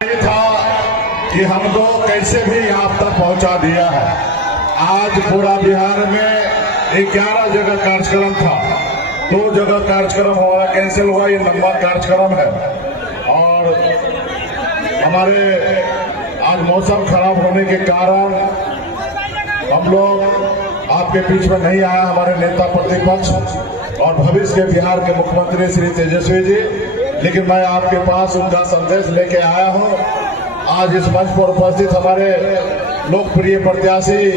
था कि हमको कैसे भी यहाँ तक पहुंचा दिया है। आज पूरा बिहार में 11 जगह कार्यक्रम था, 2 जगह कार्यक्रम हमारा कैंसिल हुआ। ये लंबा कार्यक्रम है और हमारे आज मौसम खराब होने के कारण हम लोग आपके बीच में नहीं आया। हमारे नेता प्रतिपक्ष और भविष्य के बिहार के मुख्यमंत्री श्री तेजस्वी जी, लेकिन मैं आपके पास उनका संदेश लेके आया हूं। आज इस मंच पर उपस्थित हमारे लोकप्रिय प्रत्याशी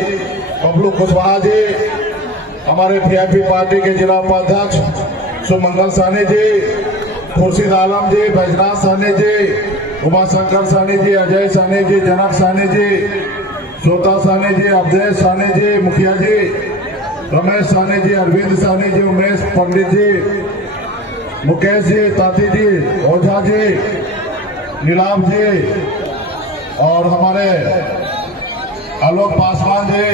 बबलू कुशवाहा जी, हमारे वीआईपी पार्टी के जिला उपाध्यक्ष सुमंगल साहनी जी, खुर्शीद आलम जी, बैजनाथ साहनी जी, उमाशंकर साहनी जी, अजय साहनी जी, जनक साहनी जी, श्रोता साहनी जी, अवधेश साहनी जी, मुखिया जी, रमेश साहनी जी, अरविंद साहनी जी, उमेश पंडित जी, मुकेश जी, ताती जी, ओझा जी, नीलाभ जी और हमारे आलोक पासवान जी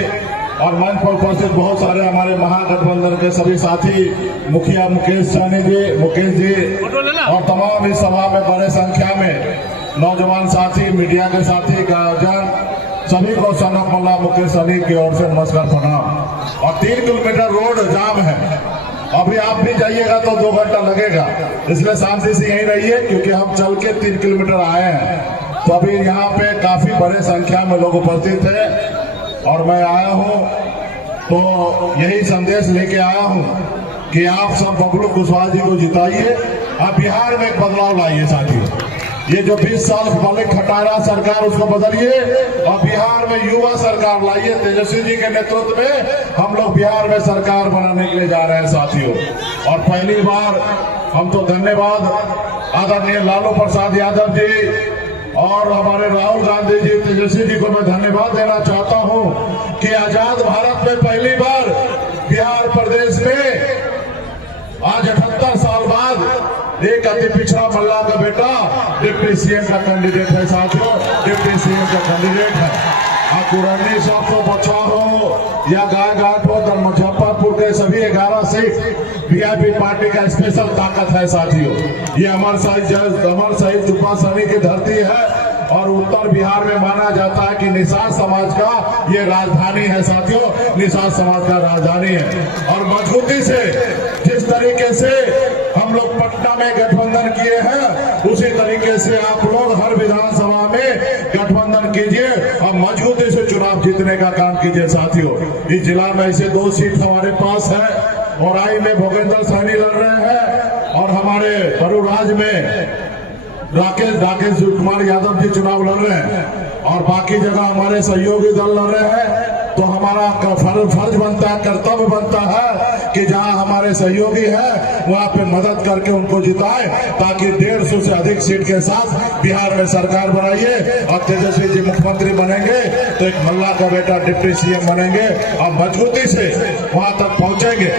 और मंच पर उपस्थित बहुत सारे हमारे महागठबंधन के सभी साथी, मुखिया मुकेश साहनी जी, मुकेश जी और तमाम इस सभा में बड़े संख्या में नौजवान साथी, मीडिया के साथी, गार्जियन, सभी को सनक मल्ला मुकेश अली की ओर से नमस्कार प्रणाम। और 3 किलोमीटर रोड जाम है, अभी आप भी जाइएगा तो 2 घंटा लगेगा, इसलिए शांति से यहीं रहिए क्योंकि हम चल के 3 किलोमीटर आए हैं। तो अभी यहाँ पे काफी बड़े संख्या में लोग उपस्थित हैं और मैं आया हूँ तो यही संदेश लेके आया हूँ कि आप सब बबलू कुशवाहा जी को जिताइए। आप बिहार में एक बदलाव लाइए साथियों। ये जो 20 साल पहले खटारा सरकार उसको बदलिए और बिहार में युवा सरकार लाइए। तेजस्वी जी के नेतृत्व में हम लोग बिहार में सरकार बनाने के लिए जा रहे हैं साथियों। और पहली बार हम तो धन्यवाद आदरणीय लालू प्रसाद यादव जी और हमारे राहुल गांधी जी, तेजस्वी जी को मैं धन्यवाद देना चाहता हूं कि आजाद भारत में पहली बार बिहार प्रदेश में आज 78 साल बाद एक अति पिछड़ा मल्ला का बेटा डिप्टी सीएम का कैंडिडेट है साथियों, डिप्टी सीएम का कैंडिडेट है। कुरनी साहब तो बचा हो या गाय घाट हो, तो मुजफ्फरपुर के सभी 11 सीट वीआईपी पार्टी का स्पेशल ताकत है साथियों। ये अमर शहीद तुपा सैनी की धरती है और उत्तर बिहार में माना जाता है कि निषाद समाज का ये राजधानी है साथियों, निषाद समाज का राजधानी है। और मजबूती से जिस तरीके से हम लोग पटना में गठबंधन किए हैं उसी तरीके से आप लोग हर विधानसभा में गठबंधन कीजिए और मजबूती से चुनाव जीतने का काम कीजिए साथियों। इस जिला में ऐसे 2 सीट हमारे पास है और आई में भोगेंद्र सैनी लड़ रहे हैं और हमारे बरूराज में राकेश कुमार यादव जी चुनाव लड़ रहे हैं और बाकी जगह हमारे सहयोगी दल लड़ रहे हैं। तो हमारा फर्ज बनता है, कर्तव्य बनता है कि जहां हमारे सहयोगी है वहां पे मदद करके उनको जिताए ताकि 150 से अधिक सीट के साथ बिहार में सरकार बनाइए और तेजस्वी जी मुख्यमंत्री बनेंगे तो एक मल्ला का बेटा डिप्टी सीएम बनेंगे और मजबूती से वहां तक पहुंचेंगे।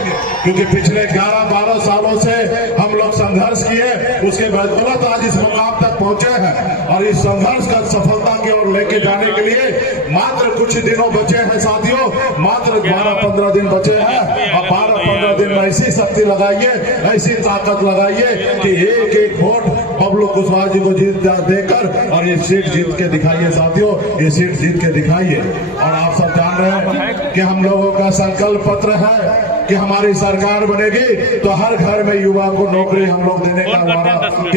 क्योंकि पिछले 11-12 सालों से हम लोग संघर्ष किए, उसके बदौलत आज इस मुकाम तक पहुंचे हैं और इस संघर्ष का सफलता की ओर लेके जाने के लिए मात्र कुछ दिनों बचे हैं साथियों, मात्र 12-15 दिन बचे हैं और 12-15 दिन में ऐसी शक्ति लगाइए, ऐसी ताकत लगाइए कि एक वोट बबलू कुशवाहा जी को जीत देकर और ये सीट जीत के दिखाइए साथियों, ये सीट जीत के दिखाइए। और आप सब जान रहे हैं कि हम लोगों का संकल्प पत्र है कि हमारी सरकार बनेगी तो हर घर में युवा को नौकरी हम लोग देने का हमारा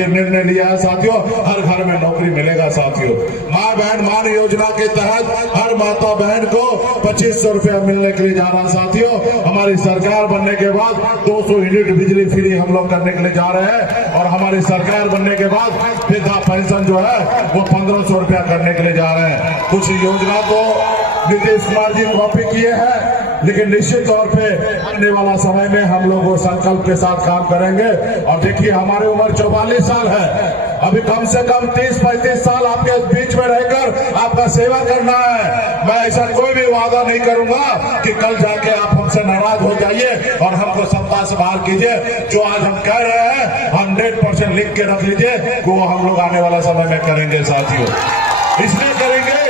निर्णय लिया है साथियों। हर घर में नौकरी मिलेगा साथियों। माँ बहन मान योजना के तहत हर माता बहन को 2500 रुपया मिलने के लिए जा रहा है साथियों। हमारी सरकार बनने के बाद 200 यूनिट बिजली फ्री हम लोग करने के लिए जा रहे हैं और हमारी सरकार बनने के बाद वृद्धा पेंशन जो है वो 1500 रुपया करने के लिए जा रहे हैं। कुछ योजना तो नीतीश कुमार जी कॉपी किए हैं लेकिन निश्चित तौर पे आने वाला समय में हम लोग वो संकल्प के साथ काम करेंगे। और देखिए हमारी उम्र 44 साल है, अभी कम से कम 30-35 साल आपके बीच में रहकर आपका सेवा करना है। मैं ऐसा कोई भी वादा नहीं करूंगा कि कल जाके आप हमसे नाराज हो जाइए और हमको सत्ता से बाहर कीजिए। जो आज हम कह रहे हैं 100% लिख के रख लीजिए, वो हम लोग आने वाला समय में करेंगे साथियों। इसलिए करेंगे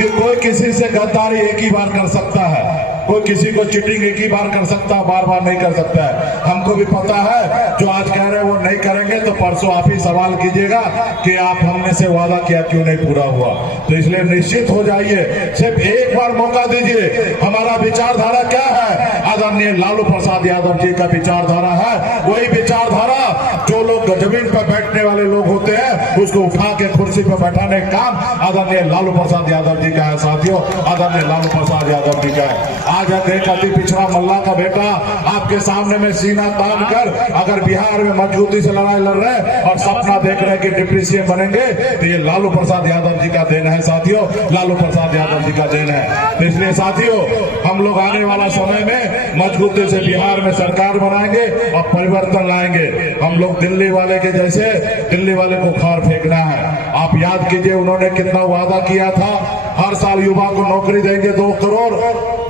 कि कोई किसी से गद्दारी एक ही बार कर सकता है, कोई किसी को चीटिंग एक ही बार कर सकता है, बार बार नहीं कर सकता है। हमको भी पता है जो आज कह रहे हैं वो नहीं करेंगे तो परसों आप ही सवाल कीजिएगा कि आप हमने से वादा किया क्यों नहीं पूरा हुआ। तो इसलिए निश्चित हो जाइए, सिर्फ एक बार मौका दीजिए। हमारा विचारधारा क्या है? आदरणीय लालू प्रसाद यादव जी का विचारधारा है, वही विचारधारा जो लोग जमीन पर बैठने वाले लोग होते हैं उसको उठा के कुर्सी पर बैठाने का काम आदरणीय लालू प्रसाद यादव जी का है। साथियों, आदरणीय लालू प्रसाद यादव जी का है। आज एक अति पिछड़ा मल्ला का बेटा आपके सामने में सीना तान कर अगर बिहार में मजबूती से लड़ाई लड़ रहे हैं और सपना देख रहे हैं कि डिप्टी सीएम बनेंगे, तो ये लालू प्रसाद यादव जी का देन है। साथियों, लालू प्रसाद यादव जी का देन है। तो इसलिए साथियों, हम लोग आने वाला समय में मजबूती से बिहार में सरकार बनाएंगे और परिवर्तन लाएंगे। हम लोग दिल्ली वाले के जैसे दिल्ली वाले को खार फेंकना है। आप याद कीजिए उन्होंने कितना वादा किया था, हर साल युवा को नौकरी देंगे 2 करोड़,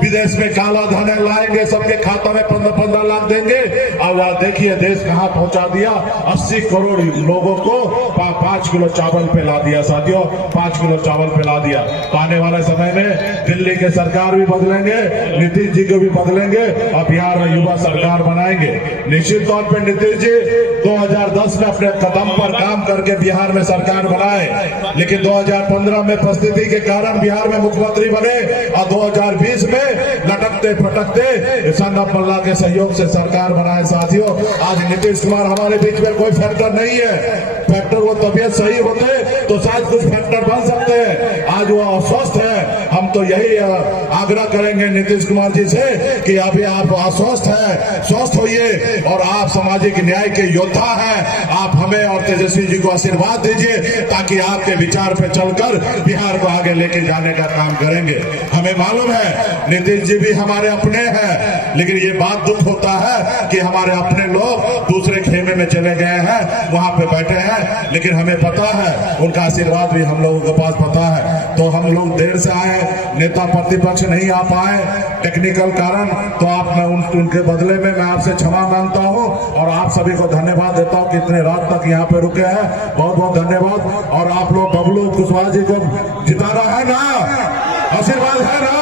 विदेश में काला धन लाएंगे, सबके खाता में 15-15 लाख देंगे। और आप देखिए देश कहां पहुंचा दिया, 80 करोड़ लोगों को 5 किलो चावल पे ला दिया। साथियों, 5 किलो चावल पे ला दिया। तो आने वाले समय में दिल्ली के सरकार भी बदलेंगे, नीतीश जी को भी बदलेंगे और बिहार में युवा सरकार बनाएंगे। निश्चित तौर पर नीतीश जी 2010 में अपने कदम पर काम करके बिहार में सरकार बनाए, लेकिन 2015 में परिस्थिति के कारण बिहार में मुख्यमंत्री बने और 2020 में लटकते फटकते सन्नत मल्ला के सहयोग से सरकार बनाए। साथियों, आज नीतीश कुमार हमारे बीच में कोई फैक्टर नहीं है। फैक्टर वो तबियत सही होते तो शायद कुछ फैक्टर बन सकते हैं। आज वो अस्वस्थ है। हम तो यही आग्रह करेंगे नीतीश कुमार जी से कि अभी आप अस्वस्थ हैं, स्वस्थ होइए और आप सामाजिक न्याय के योद्धा हैं। आप हमें और तेजस्वी जी को आशीर्वाद दीजिए ताकि आपके विचार पे चलकर बिहार को आगे लेके जाने का काम करेंगे। हमें मालूम है नीतीश जी भी हमारे अपने हैं, लेकिन ये बात दुख होता है कि हमारे अपने लोग दूसरे खेमे में चले गए हैं, वहां पे बैठे हैं, लेकिन हमें पता है उनका आशीर्वाद भी हम लोगों के पास पता है। तो हम लोग देर से आए, नेता प्रतिपक्ष नहीं आ पाए टेक्निकल कारण, तो आप मैं उनके बदले में मैं आपसे क्षमा मांगता हूं और आप सभी को धन्यवाद देता हूं कि इतने रात तक यहाँ पे रुके हैं। बहुत बहुत धन्यवाद। और आप लोग बबलू कुशवाहा जी को जिताना है ना, आशीर्वाद है ना,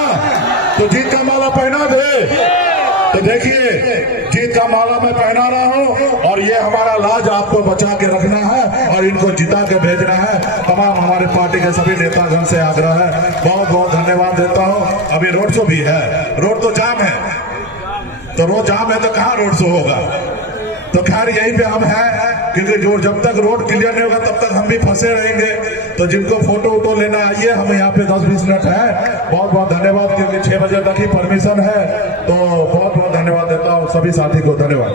तो जीत का माला पहना दे। तो देखिए, जीत का माला मैं पहना रहा हूं और ये हमारा लाज आपको बचा के रखना है और इनको जिता के भेजना है। तमाम हमारे पार्टी के सभी नेतागण से आग्रह है। बहुत बहुत धन्यवाद देता हूं। अभी रोड शो भी है, रोड तो जाम है, तो रोड जाम है तो कहाँ रोड शो होगा। तो खैर यहीं पे हम हैं, क्योंकि जो जब तक रोड क्लियर नहीं होगा तब तक हम भी फंसे रहेंगे। तो जिनको फोटो वोटो लेना आइए, हम यहाँ पे 10-20 मिनट है। बहुत बहुत धन्यवाद, क्योंकि 6 बजे तक ही परमिशन है। तो बहुत बहुत धन्यवाद देता हूँ सभी साथी को। धन्यवाद।